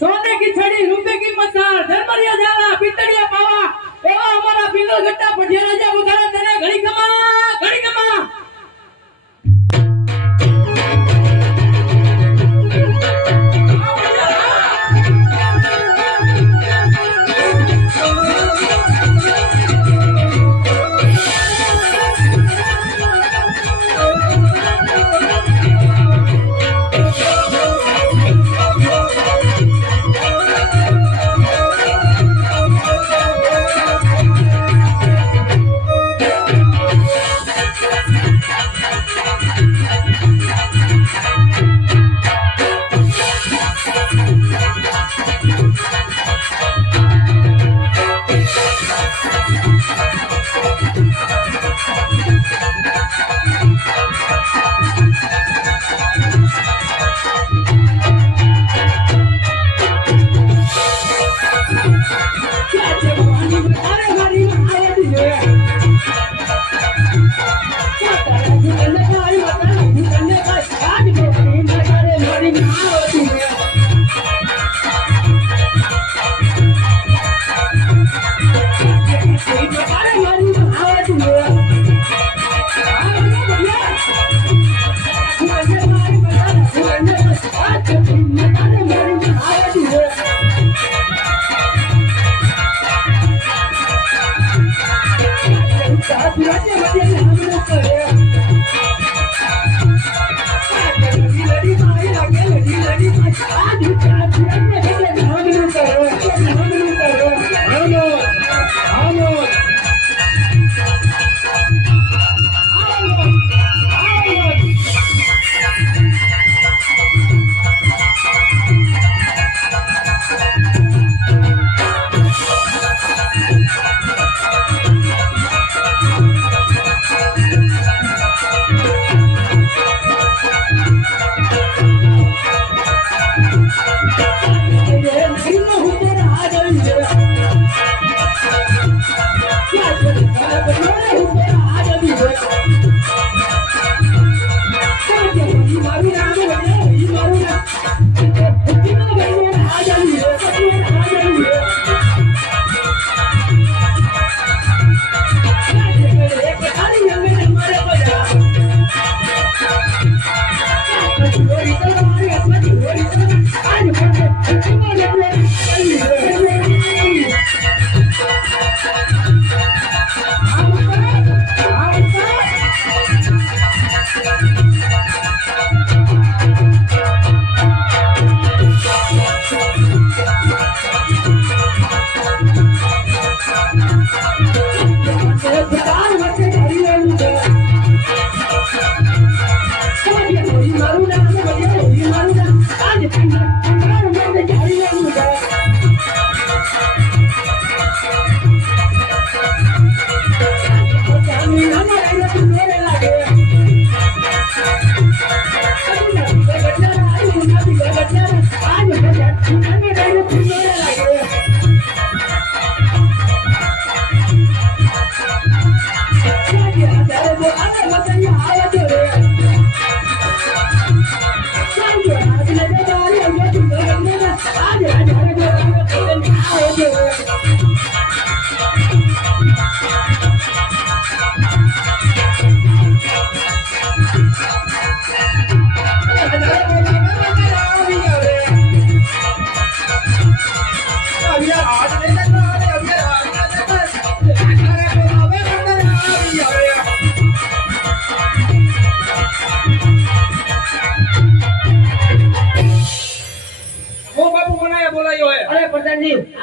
सोने की छड़ी रुपए की मसाल धर्मरिया जाला पितड़िया पावा एवा हमारा बिगल गट्टा पठिया राजा बुखारा तने घड़ी कमा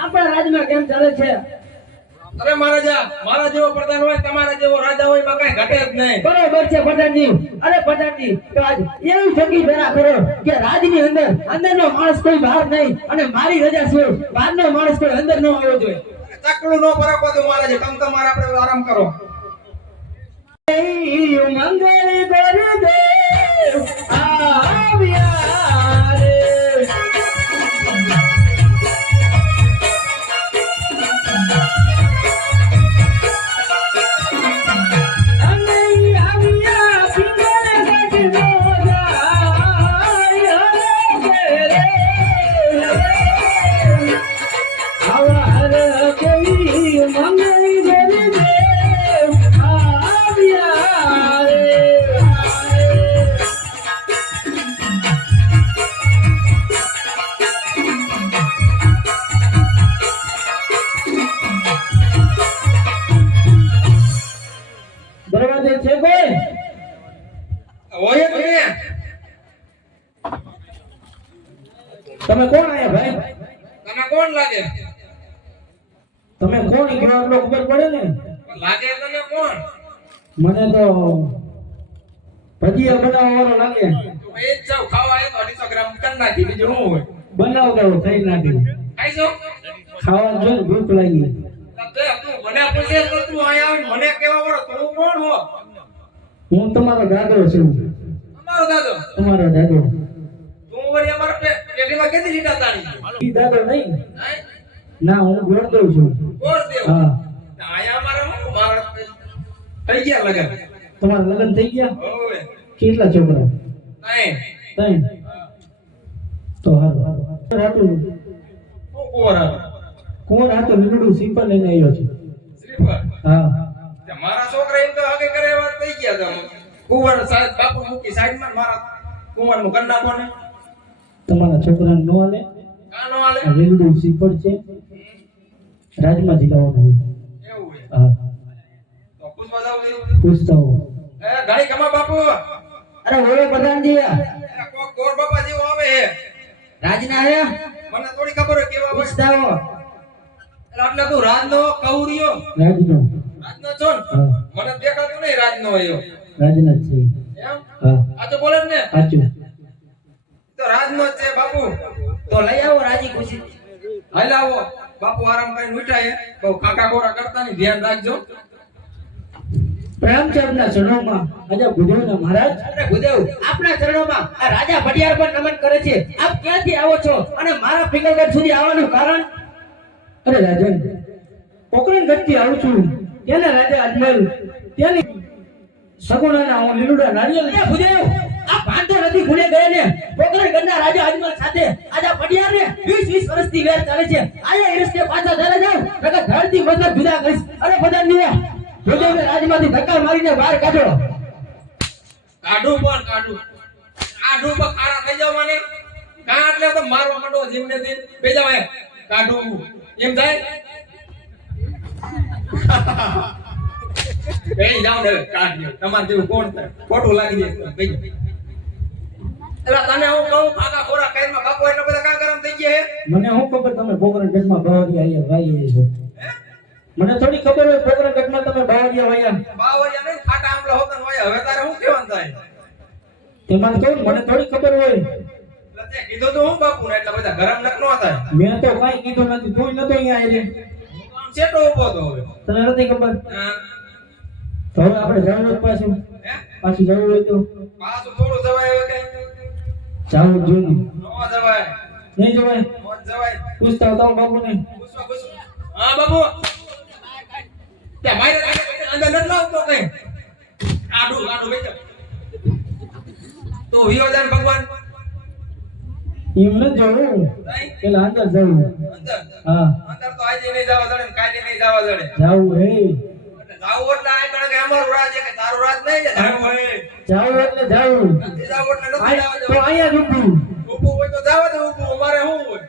આપણા રાજમાં કેમ ચાલે છે? અરે મહારાજા, મારા જેવો પ્રધાન હોય, તમારા જેવો રાજા હોય, માં કઈ ઘટે જ નહીં. બરોબર છે પ્રધાનજી. અરે પ્રધાનજી, તો આજ એવું જગી ભેરા કરો કે રાજની અંદરનો માણસ કોઈ બહાર નહીં અને મારી રજા છે બહારનો માણસ કોઈ અંદર ન આવવો જોઈએ. ચકલું નો ફરક પડે મહારાજા, કમ તમારે આપણે આરામ કરો. મંગળ ગુરુદેવ આવ્યા રે. તમે કોણ આયા ભાઈ? તને કોણ લાગે? તમે કોણ ઈ કયો એટલો ખબર પડે ને. લાગે તને કોણ? મને તો ભજીયા બનાવવા વાળો લાગે. તું એ જ જાવ ખાવા આવ્યો તો 250 ગ્રામ કર નાખી, બીજું શું હોય? બનાવતા હોય ખાઈ નાખી. ખાઈશો? ખાવા જો ભૂખ લાગી. તે તું મને પૂછે તો તું આયા આવીને મને કેવા વાળો તું કોણ હો? હું તમારો દાદો છું. અમારો દાદો? તમારો દાદો. તું વળી અમારા પેટીમાં કેદી લીટા તાણી? ઈ દાદો નહીં. હાય? ના હું ગોળદો છું. કોણ દેવ? હા. આયા અમારા હું મારા થઈ ગયા લગન. તમારા લગ્ન થઈ ગયા? ઓવે. કેટલા છોકરા? નહીં. ત્રણ. તો હારું હારું. હું કોણ આવે? કોણ આ તો લીલું સિમ્પલ લઈને આવ્યો છું. શ્રીફળ. હા. તે મારા છોકરા એમ તો આગે કરે વાત થઈ ગયા તમે. કુંવર સાહેબ બાપુ મૂકી સાઈડમાં મારા કુંવરનું કર નાખો ને. તમારા છોકરાને નો આલે. કાનો આલે? આ લીલું સિમ્પલ છે. રાજમાં જીલાવાનું હોય. એવું હોય. હા. તો પૂછવા જાવ છે. પૂછતા હો. એ ગાડી કમા બાપુ. અરે ઓળો પ્રધાનજી એ કોક ગોર બાપા જેવો આવે હે. રાજના હે મને થોડી ખબર હોય કેવા હોય. પૂછતા હો. એટલે તું રાજનો કૌરિયો રાજનો. રાજનો છો ને? હા. મને દેખાતું નહીં રાજનો હોય રાજના જ છે. એમ? હા. આ તો બોલે જ ને. સાચું. તો રાજનો જ છે બાપુ. તો લઈ આવો રાજી ખુશી. હાલ આવો બાપુ આરામ કરીને ઉઠાય. બહુ કાકા કોરા કરતા નહીં, ધ્યાન રાખજો. પ્રેમચંદના ચરણોમાં રાજા ભુદેવના મહારાજ. અરે ભુદેવ આપના ચરણોમાં આ રાજા ભડિયાર પર નમન કરે છે. આપ ક્યાંથી આવો છો અને મારા ફિંગરગઢ સુધી આવવાનું કારણ? અરે રાજન, પોકરણગઢથી આવું છું. ત્યાંના રાજા અજમલ, ત્યાંની સગુણાના હું લીલુડા નારિયેલ. એ ભુદેવ આ ભાંતો નથી ભૂલે ગયે ને. પોકરણગઢના રાજા અજમલ સાથે આજા ભડિયારને 20 વર્ષથી વેર ચાલે છે. આયા ઈરસ્તે પાછા ચાલે જાવ નકર ધરતી મતલબ જુદા કરીશ. અરે પ્રધાનજી ભુદેવને રાજમાંથી ધક્કા મારીને બહાર કાઢો. કાઢું પણ કાઢું પણ ખાડા થઈ જાવ મને. કા એટલે તો મારવા માંડો જીમને દે બેજા ભાઈ કાઢું એમ થાય. બેહી જાવ ને કાઢ્યો. તમાર જેવું કોણ થાય? ખોટું લાગી જાય બેહી. એલા તને હું કહું કાકા ખોરા કાઈમાં બાપુ એટલા બધા કા ગરમ થઈ ગયા હે? મને હું ખબર તમે પોકરણગઢમાં બાવરિયા આયા ભાઈ છો. મને થોડી ખબર હોય પોકરણગઢમાં તમે બાવરિયા વાયા. બાવરિયા નહીં ખાટા આંબલા હોતન હોય. હવે તારે શું કહેવાનું થાય? તેમાં કહું મને થોડી ખબર હોય. એટલે તે કીધું તો હું બાપુ ને એટલા બધા ગરમ નક નો થાય. મેં તો કાઈ કીધું નથી. તું નતો અહીંયા આયરે. આમ ચેટો ઉભો તો હવે. તને નથી ખબર? હા. તો હવે આપણે જવાનું જ પાછું. હે? પાછું જવું હોય તો પાછું થોડું જવાય હવે કઈ? જાવું જ જોઈએ. નો જવાય. નહીં જવાય. નો જવાય. પૂછતા હતા બાપુને. પૂછવા. હા બાપુ. તે મારે અંદર ન લાવતો કઈ. આડું બેઠો. તો વિયોજાન ભગવાન એમ ન જવું. નહીં પેલા અંદર જવું. અંદર હા. અંદર તો આજે નહીં જવા જડે ને કાલે નહીં જવા જડે. જાવું હે. એટલે જાવું એટલે આ કારણ કે અમારું રાજ છે કે તારું રાજ નહીં ને જાવું હે. જાવું એટલે જાવું. નથી જાવું એટલે નથી જવા તો જવું. અહીંયા જ ઊભું. ઊભું હોય તો જાવા દે ઊભું. અમારે શું હોય?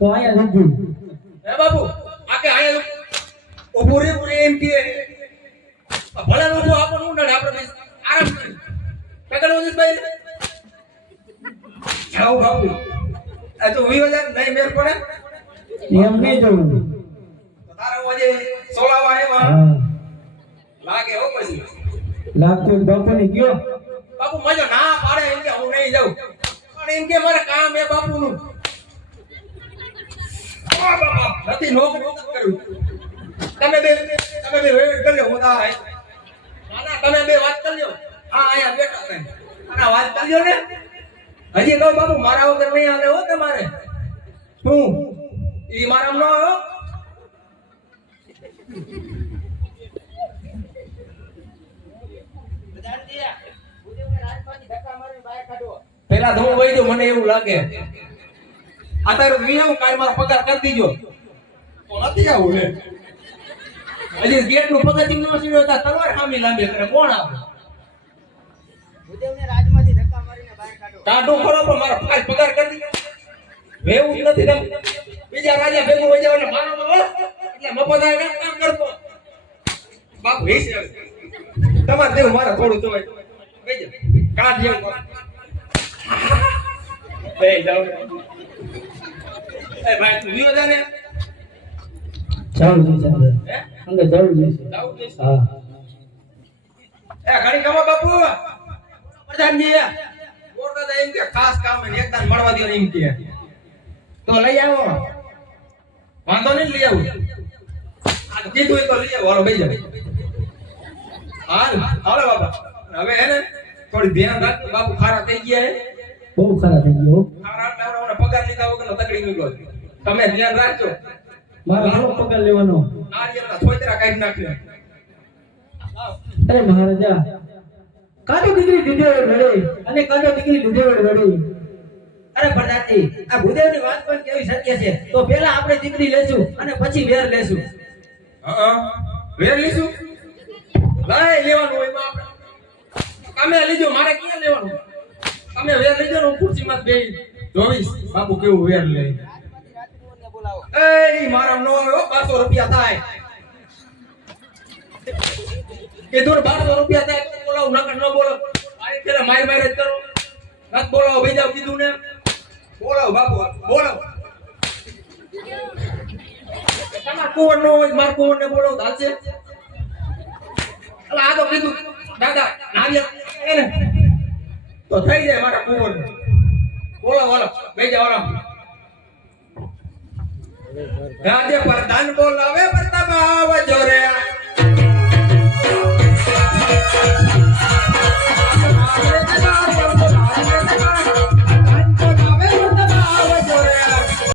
તો અહીંયા જ ઊભું. હે બાપુ આકે આયા ઊભું રે પૂરે એમ કે ભલે ઊભું આપણને ઉડાડે આપણે આરામ કરી પકડવું જ ભાઈ. જાવ બાપુ. આ તો વિયોજાન નહીં મેર પડે. એમ નહીં જવું. તો તારે હું આજે સોલાવા આવ્યા હા. લાગે હો પછી. લાગતું બાપુને ગયો. બાપુ મજો ના પાડે એમ કે હું નહીં જાઉં. પણ એમ કે મારે કામ એ બાપુનું. ઓ બાપા નથી નોકરી કર્યું. તમે બે વેટ કરી લો. હું તા ના તમે બે વાત કરી લ્યો. હા અહીંયા બેઠા તમે અને વાત કરી લ્યો ને. હજી કહું બાપુ મારા વગર નહીં આવે હો તમારે. શું ઈ મારા ન આવ્યો? પેલા તો હું વહી દઉં મને એવું લાગે. અત્યારે તો હું કાલ મારો પગાર કરી દીજો. તો નથી આવું હે. હજી ગેટ નું પગથિયું ન સીડ્યો તા તલવાર સામી લાંબી કરે કોણ આવે? ભુદેવને રાજમાંથી ધક્કા મારીને બહાર કાઢો. કાઢું ખરો પણ મારો પગાર કરી દીધો. વેવું જ નથી તમે બીજા રાજા ભેગું હોય જવાને મારો એટલે મફત આવે કામ કરતો બાપુ હેસે તમારે દેવું મારે થોડું તો બેજો કાઢ જેવું બે જાવ એ ભાઈ તું વિયો જાને જાવું જોઈએ અંદર હે અંદર જાવું જોઈએ જાવું છે હા એ ઘડી કમા બાપુ પ્રધાનજી બોલતા એમ કે ખાસ કામ ને એકદાન મળવા દો એમ કે તો લઈ આવો વાંધો નહીં લઈ આવું આ તો કીધું હોય તો લઈ આવો હાલો બેસી જાવ હાલો બાપા હવે હે ને થોડી ધ્યાન રાખજો બાપુ ખારા થઈ ગયા હે બહુ ખરા થઈ ગયો ખારા એટલે આપણે પગાર લીધા વગરનો તકડી નીકળો છો. તમે ધ્યાન રાખજો મારો થોડો પગાર લેવાનો નારિયેળના છોતરા કાઢી નાખ્યો અરે મહારાજા કાઢો દીકરી દીધેવડ વડે અને કાઢો દીકરી દીધેવડ વડે અરે પ્રધાનજી આ ભૂદેવની વાત પણ કેવી સત્ય છે તો પહેલા આપણે દીકરી લેશું અને પછી વેર લેશું હા વેર લીધું લઈ લેવાનું હોય માં આપણે તમે લીધો મારે ક્યાં લેવાનું તમે વેર લીધો ને હું ખુરશીમાં જ બેહી જોઈશ બાપુ કેવું વેર લે એ મારા નો આવ્યો 1200 રૂપિયા થાય કીધું 1200 રૂપિયા થાય તો બોલાવ નકર ન બોલો મારી પેલા માર માર જ કરો નત બોલાવો બેઈ જાવ કીધું ને બોલાવ બાપુ બોલાવ તમાર કુવર નો હોય માર કુવર ને બોલાવ ચાલશે અલા આ તો કીધું દાદા નારિયેળ એને તો થઈ જાય મારા કુવર બોલાવ બોલો બેઈ જાવ આરામ રાજ્ય પ્રધાન બોલાવે